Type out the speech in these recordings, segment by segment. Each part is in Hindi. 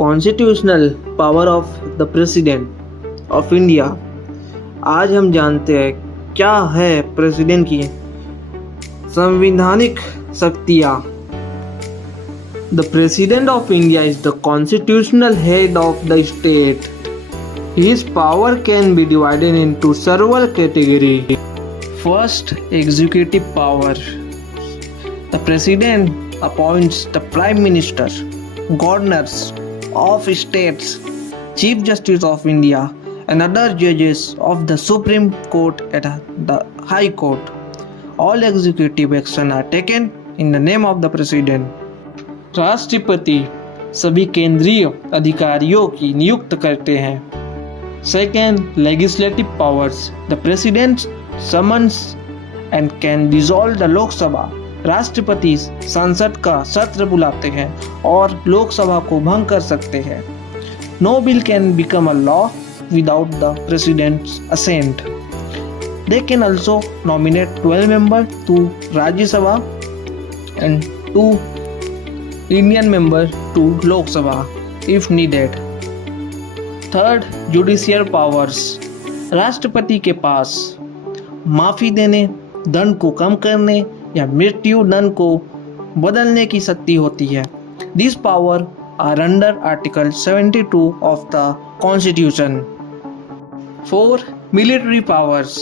Constitutional power of the president of India. आज हम जानते हैं क्या है प्रेसिडेंट की संवैधानिक शक्तियाँ। The president of India is the constitutional head of the state. His power can be divided into several categories. First, executive power. The president appoints the prime minister, governors of states, chief justice of India, and other judges of the Supreme Court and the High Court. All executive action are taken in the name of the president. राष्ट्रपति सभी केंद्रीय अधिकारियों की नियुक्त करते हैं. Second, legislative powers. The president summons and can dissolve the Lok Sabha. राष्ट्रपति संसद का सत्र बुलाते हैं और लोकसभा को भंग कर सकते हैं. No bill can become a law without the president's assent. They can also nominate 12 members to Rajya Sabha and 2 Indian members to Lok Sabha if needed. Third, judicial powers. राष्ट्रपति के पास माफ़ी देने, दंड को कम करने या मृत्यु दंड को बदलने की शक्ति होती है. This power are under article 72 of the constitution. 4. Military powers.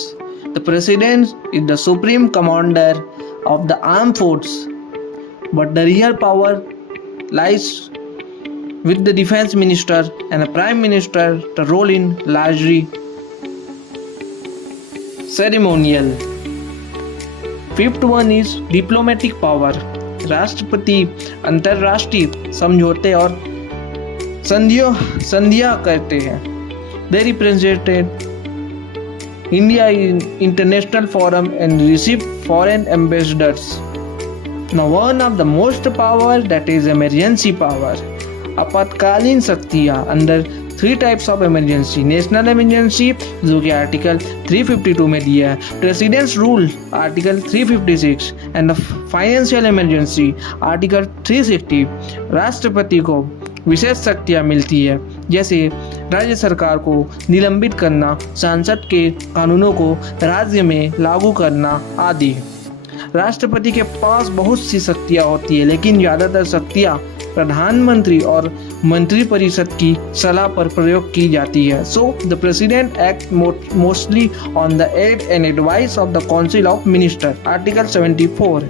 The president is the supreme commander of the arm force but the real power lies with the defense minister and the prime minister. The role in largely ceremonial. Fifth one is diplomatic power. राष्ट्रपति अंतरराष्ट्रीय समझौते और संधियां करते हैं. They represented India in international forum and receive foreign ambassadors. Now one of the most power that is emergency power. आपातकालीन शक्तियाँ under 3 types of emergency. National emergency जो कि आर्टिकल 352 में दिया है. Presidents rule article 356 and the financial emergency article 360. राष्ट्रपति को विशेष शक्तियाँ मिलती है जैसे राज्य सरकार को निलंबित करना, संसद के कानूनों को राज्य में लागू करना आदि. राष्ट्रपति के पास बहुत सी शक्तियाँ होती है लेकिन ज़्यादातर शक्तियाँ प्रधानमंत्री और मंत्रिपरिषद की सलाह पर प्रयोग की जाती है. So the president act mostly on the aid and advice of the council of minister article 74.